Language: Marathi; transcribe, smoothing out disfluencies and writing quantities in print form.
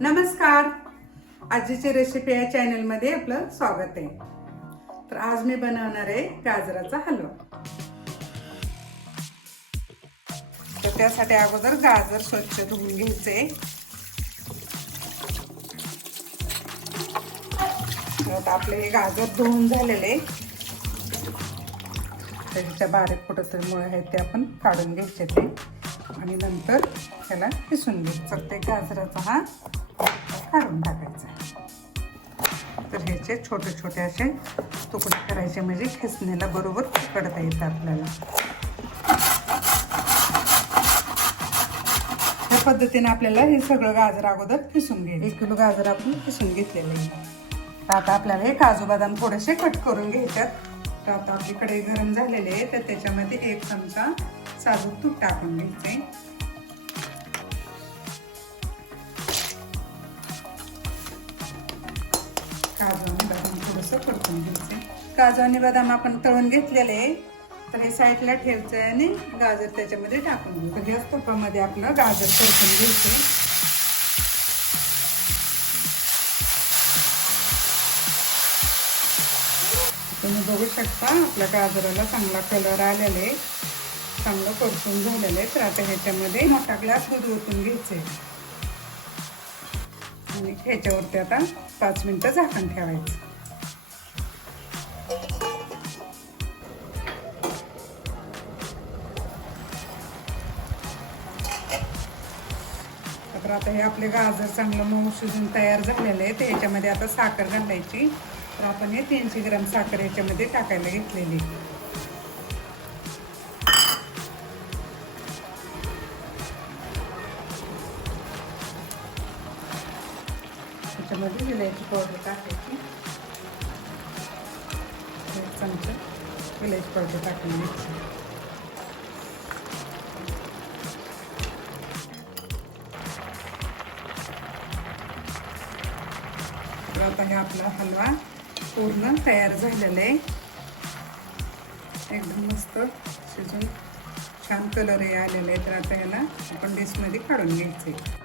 नमस्कार. आजीची रेसिपी या चॅनलमध्ये आपलं स्वागत आहे. तर आज मी बनवणार आहे गाजराचा हलवा. तर त्यासाठी अगोदर गाजर स्वच्छ धुवून घ्यायचे. आता आपले हे गाजर धुवून झालेले, त्याच्या बारीक कुठेतरी मुळे आहेत ते आपण काढून घ्यायचे ते, आणि नंतर त्याला किसून घ्यायचं. प्रत्येक गाजराचा हा काढून टाकायचा. तर ह्याचे छोटे छोटे असे तुकडे करायचे, म्हणजे खेचण्याला बरोबर पकडता येतं आपल्याला. ह्या पद्धतीने आपल्याला हे सगळं गाजर अगोदर किसून घ्यायचं. 1 किलो गाजर आपण किसून घेतलेलं आहे. तर आता आपल्याला हे काजू बदाम थोडेसे कट करून घ्यायच्यात. तर आता आपली कढई गरम झालेली आहे, तर त्याच्यामध्ये 1 चमचा साजूक तूप टाकून घ्यायचे. काजू आणि बदाम थोडंसं परतून घ्यायचे. काजू आणि बदाम आपण तळून घेतलेले, तर हे साईडला ठेवायचं आणि गाजर त्याच्यामध्ये टाकून घ्यायचं. तर ह्याच तुपामध्ये आपलं गाजर परतून घ्यायचे. तुम्ही बघू शकता आपल्या गाजराला चांगला कलर आलेला आहे, चांगलं परतून झालेलं आहे. तर आता ह्याच्यामध्ये मोठा ग्लास दूध ओतून घ्यायचे आणि ह्याच्यावरती आता 5 मिनिटं झाकण ठेवायचं. तर आता हे आपले गाजर चांगलं मऊ शिजून तयार झालेलं आहे. तर ह्याच्यामध्ये आता साखर घालायची. तर आपण हे 300 ग्रॅम साखर ह्याच्यामध्ये टाकायला घेतलेली. त्याच्यामध्ये विलायची पावडर टाकायची. 1 चमचा विलायची पावडर टाकून घ्यायची. तर आता हे आपला हलवा पूर्ण तयार झालेला आहे. एकदम मस्त शिजून छान कलरही आलेला आहे. तर आता ह्याला आपण डिशमध्ये काढून घ्यायचे.